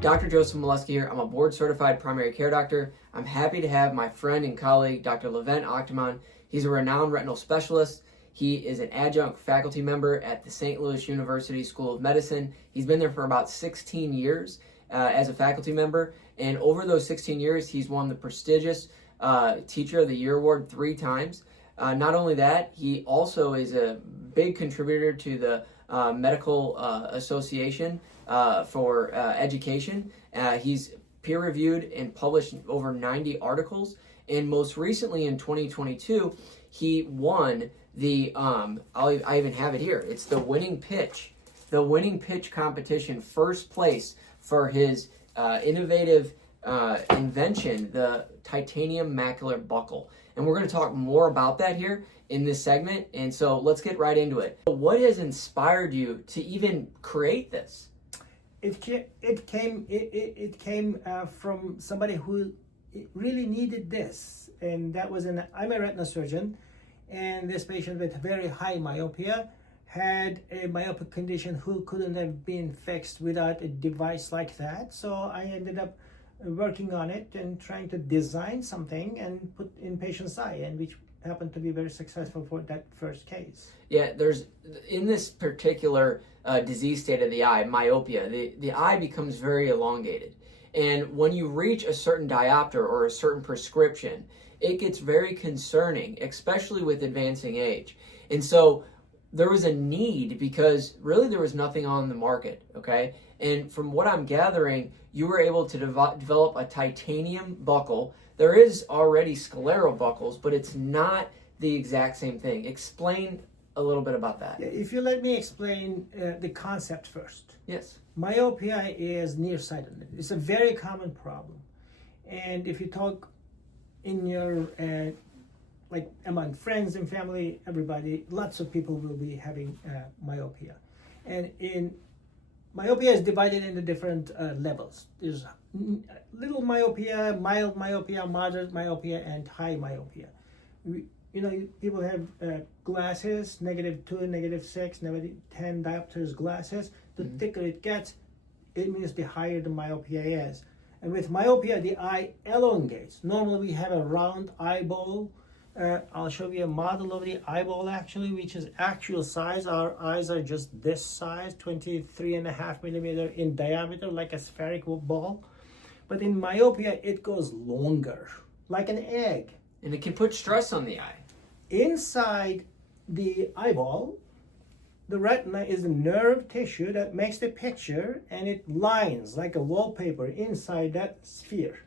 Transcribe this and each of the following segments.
Dr. Joseph Molesky here. I'm a board-certified primary care doctor. I'm happy to have my friend and colleague, Dr. Levent Akduman. He's a renowned retinal specialist. He is an adjunct faculty member at the St. Louis University School of Medicine. He's been there for about 16 years as a faculty member, and over those 16 years, he's won the prestigious Teacher of the Year award 3 times. Not only that, he also is a big contributor to the Medical Association for Education. He's peer-reviewed and published over 90 articles, and most recently in 2022, he won the, I even have it here, it's the winning pitch competition, first place for his innovative invention, the titanium macular buckle. And we're going to talk more about that here in this segment, and so let's get right into it. What has inspired you to even create this? It came from somebody who really needed this, and that was I'm a retina surgeon, and this patient with very high myopia had a myopic condition who couldn't have been fixed without a device like that. So I ended up working on it and trying to design something and put in patient's eye, and which happened to be very successful for that first case. Yeah, there's, in this particular disease state of the eye, myopia, the eye becomes very elongated. And when you reach a certain diopter or a certain prescription, it gets very concerning, especially with advancing age. And so there was a need because really there was nothing on the market, okay? And from what I'm gathering, you were able to develop a titanium buckle. There is already scleral buckles, but it's not the exact same thing. Explain a little bit about that. If you let me explain the concept first. Yes. Myopia is nearsightedness. It's a very common problem. And if you talk in your, like among friends and family, everybody, lots of people will be having myopia. And myopia is divided into different levels. There's little myopia, mild myopia, moderate myopia, and high myopia. People have glasses, -2, -6, -10 diopters glasses. The thicker it gets, it means the higher the myopia is. And with myopia, the eye elongates. Normally we have a round eyeball. I'll show you a model of the eyeball actually, which is actual size. Our eyes are just this size, 23.5 millimeter in diameter, like a spherical ball. But in myopia, it goes longer, like an egg. And it can put stress on the eye. Inside the eyeball, the retina is a nerve tissue that makes the picture, and it lines like a wallpaper inside that sphere.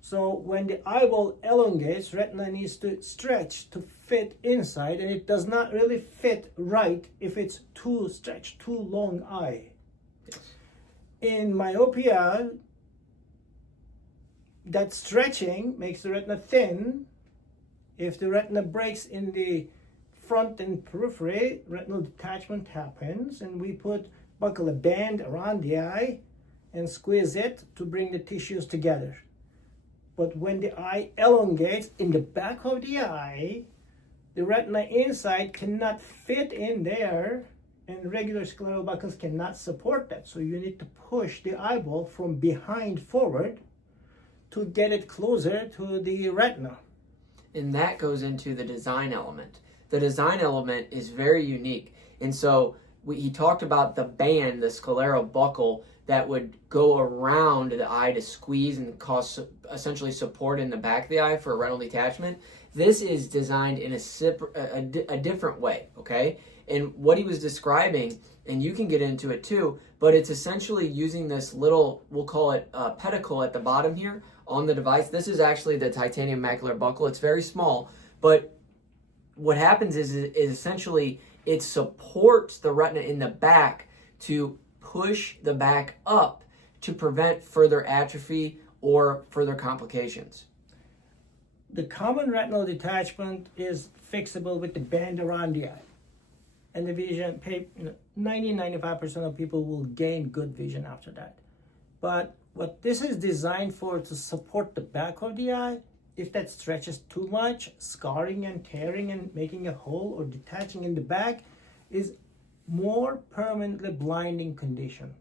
So when the eyeball elongates, retina needs to stretch to fit inside, and it does not really fit right if it's too stretched, too long eye. Yes. In myopia, that stretching makes the retina thin. If the retina breaks in the front and periphery, retinal detachment happens, and we buckle a band around the eye and squeeze it to bring the tissues together. But when the eye elongates in the back of the eye, the retina inside cannot fit in there, and regular scleral buckles cannot support that. So you need to push the eyeball from behind forward to get it closer to the retina. And that goes into the design element. The design element is very unique. And so he talked about the band, the scleral buckle, that would go around the eye to squeeze and cause essentially support in the back of the eye for retinal detachment. This is designed in a different way, okay? And what he was describing, and you can get into it too, but it's essentially using this little, we'll call it a pedicle at the bottom here on the device. This is actually the titanium macular buckle. It's very small, but what happens is essentially it supports the retina in the back to push the back up to prevent further atrophy or further complications. The common retinal detachment is fixable with the band around the eye. And the vision, 90-95% of people will gain good vision after that. But what this is designed for, to support the back of the eye, if that stretches too much, scarring and tearing and making a hole or detaching in the back is more permanently blinding condition.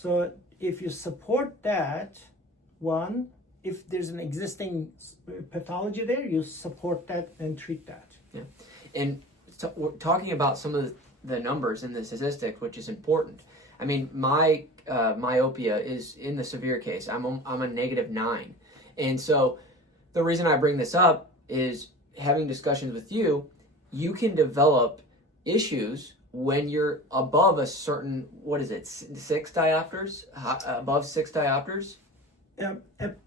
So if you support that one, if there's an existing pathology there, you support that and treat that. Yeah. And so we're talking about some of the numbers in the statistic, which is important. I mean, my myopia is in the severe case. I'm a -9. And so the reason I bring this up is having discussions with you, you can develop issues when you're above a certain, what is it, 6 diopters? Above 6 diopters?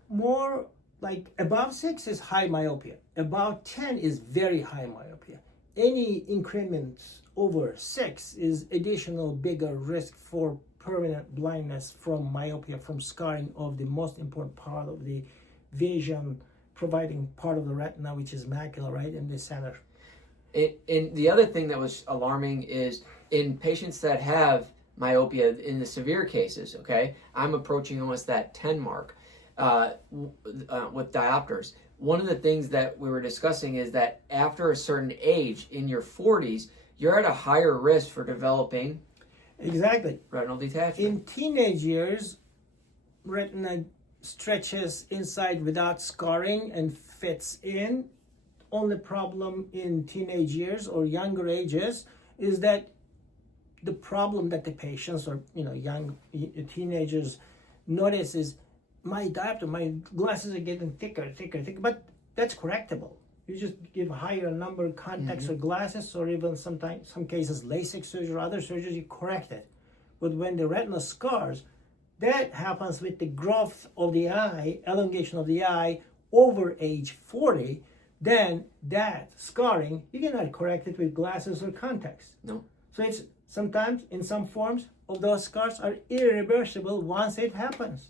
More like above 6 is high myopia. About 10 is very high myopia. Any increments over 6 is additional bigger risk for permanent blindness from myopia, from scarring of the most important part of the vision, providing part of the retina, which is macula, right in the center. And the other thing that was alarming is in patients that have myopia in the severe cases, okay, I'm approaching almost that 10 mark with diopters. One of the things that we were discussing is that after a certain age, in your 40s, you're at a higher risk for developing retinal detachment. In teenage years, retina stretches inside without scarring and fits in. Only problem in teenage years or younger ages is that the problem that the patients or young teenagers notice is my diopter, my glasses are getting thicker, but that's correctable. You just give a higher number of contacts or glasses, or even sometimes, some cases, LASIK surgery or other surgeries, you correct it. But when the retina scars, that happens with the growth of the eye, elongation of the eye over age 40, then that scarring, you cannot correct it with glasses or contacts. No. So it's sometimes, in some forms of those scars are irreversible once it happens.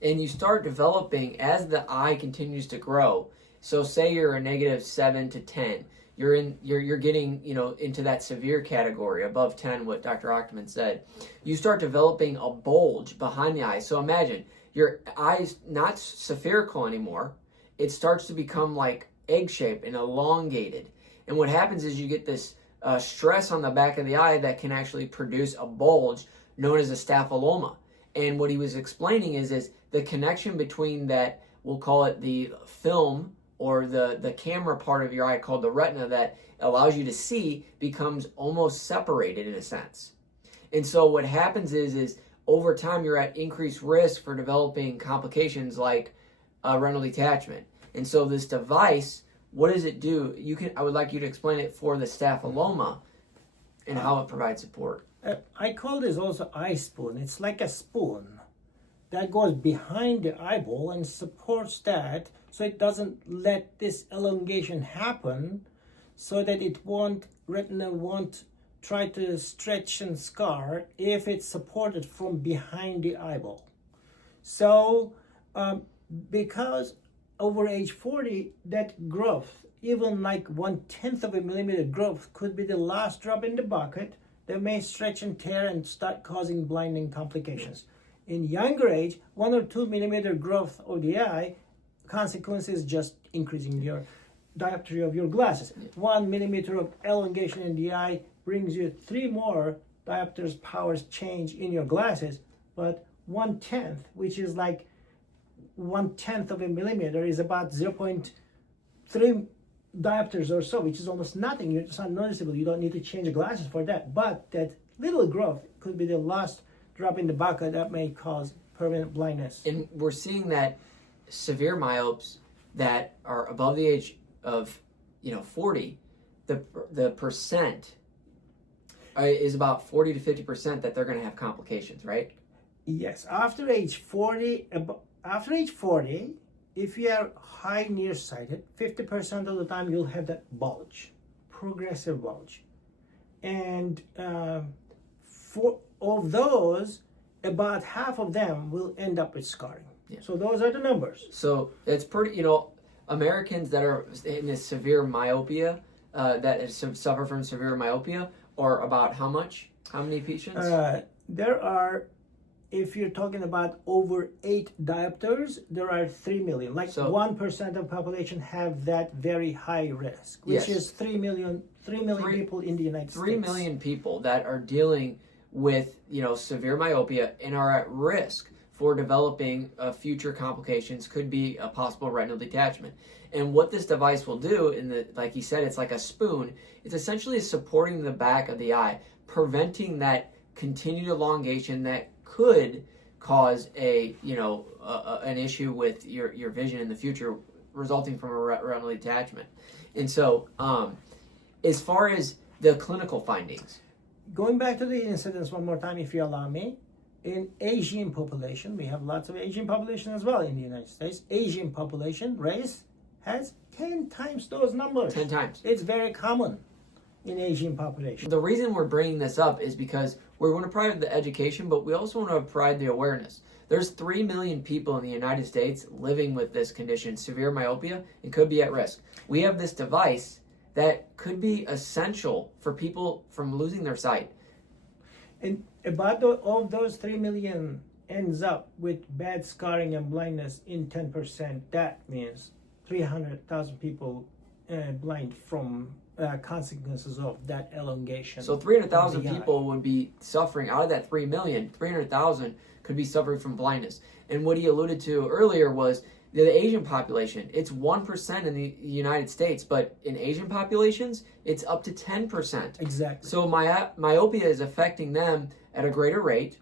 And you start developing as the eye continues to grow. So say you're a -7 to 10, you're getting into that severe category above 10, what Dr. Akduman said. You start developing a bulge behind the eye. So imagine your eye's not spherical anymore. It starts to become like egg-shaped and elongated. And what happens is you get this stress on the back of the eye that can actually produce a bulge known as a staphyloma. And what he was explaining is the connection between that, we'll call it the film or the camera part of your eye called the retina that allows you to see, becomes almost separated in a sense. And so what happens is over time you're at increased risk for developing complications like retinal detachment. And so this device, what does it do? I would like you to explain it for the staphyloma and how it provides support. I call this also eye spoon. It's like a spoon that goes behind the eyeball and supports that, so it doesn't let this elongation happen, so that retina won't try to stretch and scar if it's supported from behind the eyeball. So because over age 40, that growth, even like 1/10 of a millimeter growth, could be the last drop in the bucket that may stretch and tear and start causing blinding complications. In younger age, 1 or 2 millimeter growth of the eye, consequence is just increasing your dioptry of your glasses. 1 millimeter of elongation in the eye brings you 3 more diopters powers change in your glasses, but 1/10, which is like 1/10 of a millimeter, is about 0.3 diopters or so, which is almost nothing. It's not noticeable. You don't need to change the glasses for that. But that little growth could be the last drop in the bucket that may cause permanent blindness. And we're seeing that severe myopes that are above the age of 40, the percent is about 40 to 50% that they're going to have complications, right? Yes, after age 40, if you are high nearsighted, 50% of the time you'll have that bulge, progressive bulge. And of those, about half of them will end up with scarring. Yeah. So those are the numbers. So it's pretty, Americans that are in this severe myopia, that suffer from severe myopia, are about how much? How many patients? There are, if you're talking about over 8 diopters, there are 3 million. Like 1% of population have that very high risk, which is 3 million people in the United States. 3 million people that are dealing with, severe myopia and are at risk for developing future complications, could be a possible retinal detachment. And what this device will do, like he said, it's like a spoon. It's essentially supporting the back of the eye, preventing that continued elongation that could cause an issue with your vision in the future, resulting from a retinal detachment. And so, as far as the clinical findings, going back to the incidence one more time, if you allow me, in Asian population, we have lots of Asian population as well in the United States. Asian population race has 10 times those numbers. 10 times. It's very common in Asian population. The reason we're bringing this up is because we're going to provide the education, but we also want to provide the awareness. There's 3 million people in the United States living with this condition, severe myopia, and could be at risk. We have this device that could be essential for people from losing their sight. And about of those 3 million ends up with bad scarring and blindness in 10%. That means 300,000 people blind from consequences of that elongation. So 300,000 people would be suffering. Out of that 3 million, 300,000 could be suffering from blindness. And what he alluded to earlier was the Asian population. It's 1% in the United States, but in Asian populations, it's up to 10%. Exactly. So myopia is affecting them at a greater rate,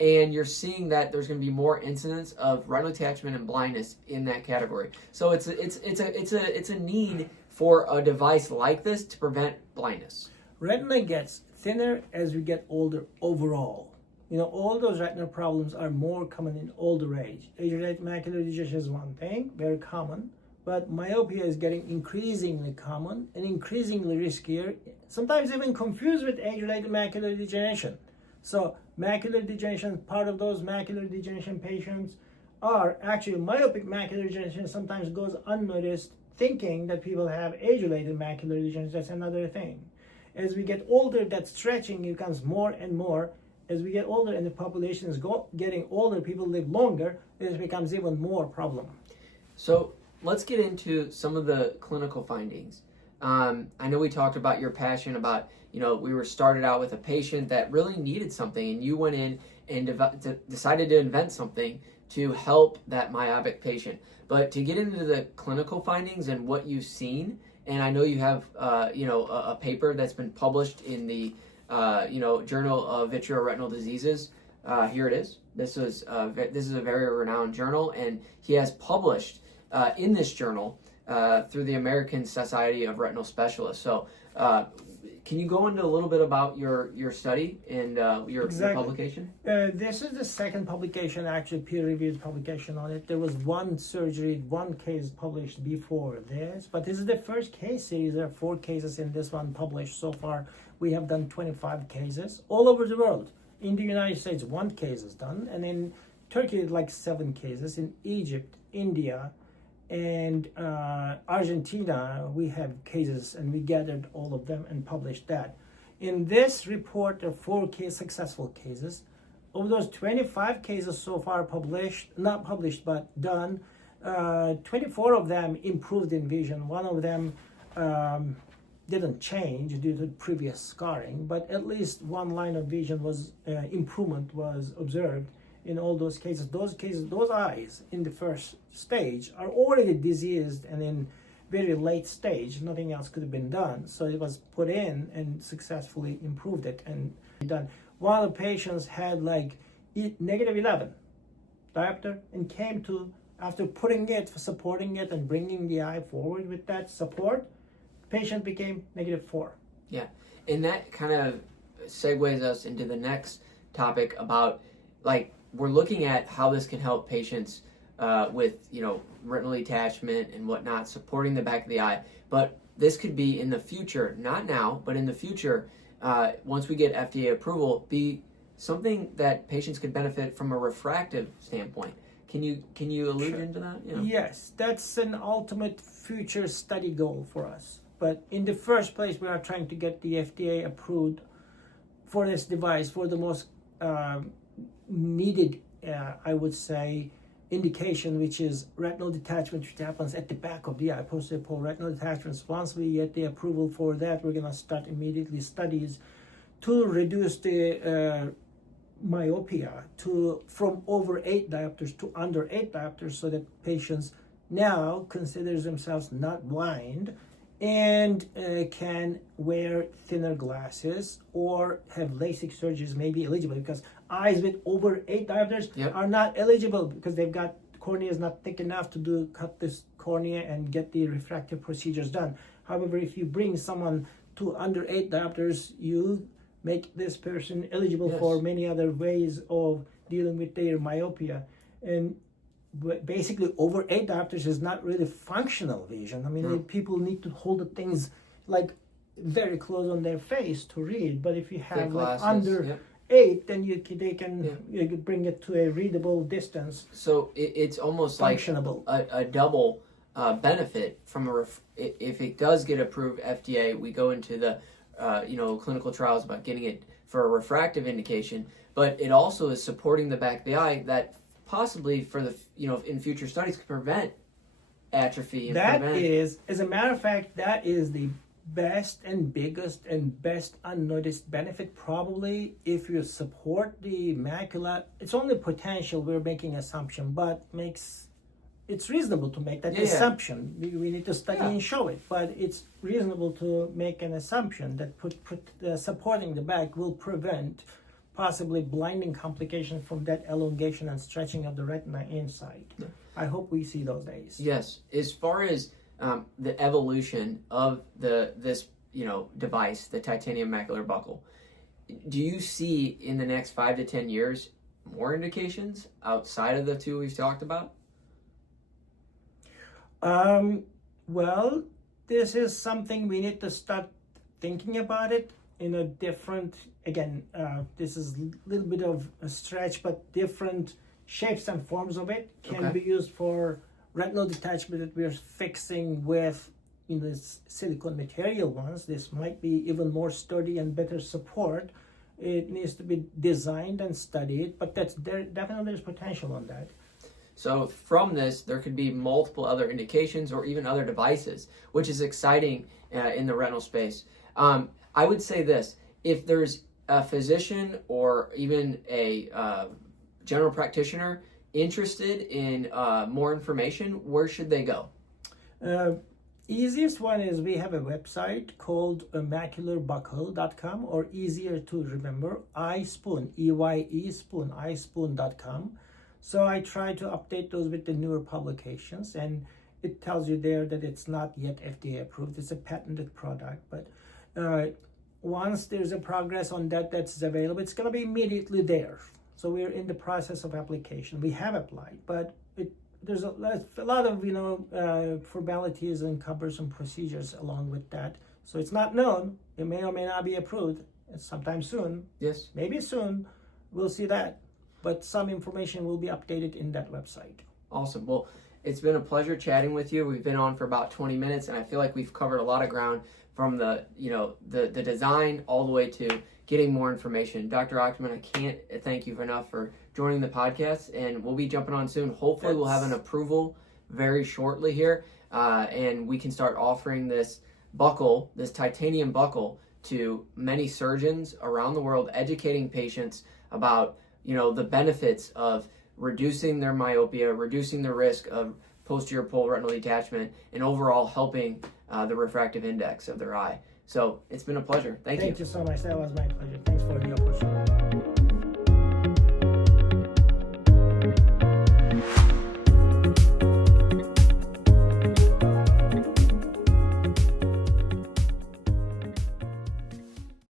and you're seeing that there's going to be more incidents of retinal detachment and blindness in that category. So it's a need for a device like this to prevent blindness. Retina gets thinner as we get older overall. All those retinal problems are more common in older age. Age-related macular degeneration is one thing, very common, but myopia is getting increasingly common and increasingly riskier, sometimes even confused with age-related macular degeneration. So macular degeneration, part of those macular degeneration patients are actually myopic macular degeneration, sometimes goes unnoticed, thinking that people have age-related macular degeneration. That's another thing. As we get older, that stretching becomes more and more. As we get older and the population is getting older, people live longer, this becomes even more problem. So let's get into some of the clinical findings. I know we talked about your passion about, we were started out with a patient that really needed something, and you went in and decided to invent something to help that myopic patient. But to get into the clinical findings and what you've seen, and I know you have, a paper that's been published in the Journal of Vitreoretinal Diseases. Here it is. This is a very renowned journal, and he has published in this journal through the American Society of Retinal Specialists. So, can you go into a little bit about your study and your publication? This is the second publication, actually peer-reviewed publication on it. There was one surgery, one case published before this, but this is the first case series. There are 4 cases in this one published so far. We have done 25 cases all over the world. In the United States, 1 case is done, and in Turkey, like 7 cases. In Egypt, India, and Argentina, we have cases, and we gathered all of them and published that. In this report, there are 4 successful cases. Of those 25 cases so far published, not published, but done, 24 of them improved in vision. 1 of them didn't change due to previous scarring, but at least 1 line of vision was improvement was observed in all those cases. Those eyes in the first stage are already diseased, and in very late stage, nothing else could have been done. So it was put in and successfully improved it and done. One of the patients had like -11 diopter and came to, after putting it, supporting it and bringing the eye forward with that support, patient became -4. Yeah, and that kind of segues us into the next topic about, we're looking at how this can help patients with, retinal detachment and whatnot, supporting the back of the eye. But this could be in the future, not now, but in the future, once we get FDA approval, be something that patients could benefit from a refractive standpoint. Can you allude into that? Yes, that's an ultimate future study goal for us. But in the first place, we are trying to get the FDA approved for this device for the most needed, I would say, indication, which is retinal detachment, which happens at the back of the eye, posterior retinal detachments. Once we get the approval for that, we're going to start immediately studies to reduce the myopia from over 8 diopters to under 8 diopters, so that patients now consider themselves not blind and can wear thinner glasses or have LASIK surgeries may be eligible, because eyes with over 8 diopters are not eligible because they've got cornea is not thick enough to cut this cornea and get the refractive procedures done. However, if you bring someone to under 8 diopters, you make this person eligible for many other ways of dealing with their myopia. And basically over 8 diopters is not really functional vision. I mean, people need to hold the things like very close on their face to read, but if you have like under 8, then you could bring it to a readable distance. So it's almost like a double benefit from if it does get approved FDA, we go into the clinical trials about getting it for a refractive indication, but it also is supporting the back of the eye that possibly for the in future studies could prevent atrophy. Is, as a matter of fact, that is the best and biggest and best unnoticed benefit probably if you support the macula. It's only potential, we're making assumption, but it's reasonable to make that assumption. We need to study and show it, but it's reasonable to make an assumption that supporting the back will prevent possibly blinding complications from that elongation and stretching of the retina inside. I hope we see those days. Yes. As far as the evolution of this device, the titanium macular buckle, do you see in the next 5 to 10 years more indications outside of the two we've talked about? Well, this is something we need to start thinking about it in a different, again, this is a little bit of a stretch, but different shapes and forms of it can be used for retinal detachment that we're fixing with this silicone material ones. This might be even more sturdy and better support. It needs to be designed and studied, but definitely there's potential on that. So from this, there could be multiple other indications or even other devices, which is exciting in the retinal space. I would say this: if there's a physician or even a general practitioner interested in more information, where should they go? Easiest one is we have a website called macularbuckle.com, or easier to remember, iSpoon, EYE spoon, iSpoon.com. So I try to update those with the newer publications, and it tells you there that it's not yet FDA approved. It's a patented product, but once there's a progress on that's available, it's going to be immediately there. So we're in the process of application. We have applied, but there's a lot of formalities and cumbersome procedures along with that. So it's not known. It may or may not be approved. It's sometime soon. Yes. Maybe soon. We'll see that. But some information will be updated in that website. Awesome. Well, it's been a pleasure chatting with you. We've been on for about 20 minutes, and I feel like we've covered a lot of ground from the design all the way to getting more information. Dr. Akduman, I can't thank you enough for joining the podcast, and we'll be jumping on soon. Hopefully we'll have an approval very shortly here, and we can start offering this buckle, this titanium buckle, to many surgeons around the world, educating patients about the benefits of reducing their myopia, reducing the risk of posterior pole retinal detachment, and overall helping the refractive index of their eye. So it's been a pleasure. Thank you. Thank you so much. That was my pleasure. Thanks for the opportunity.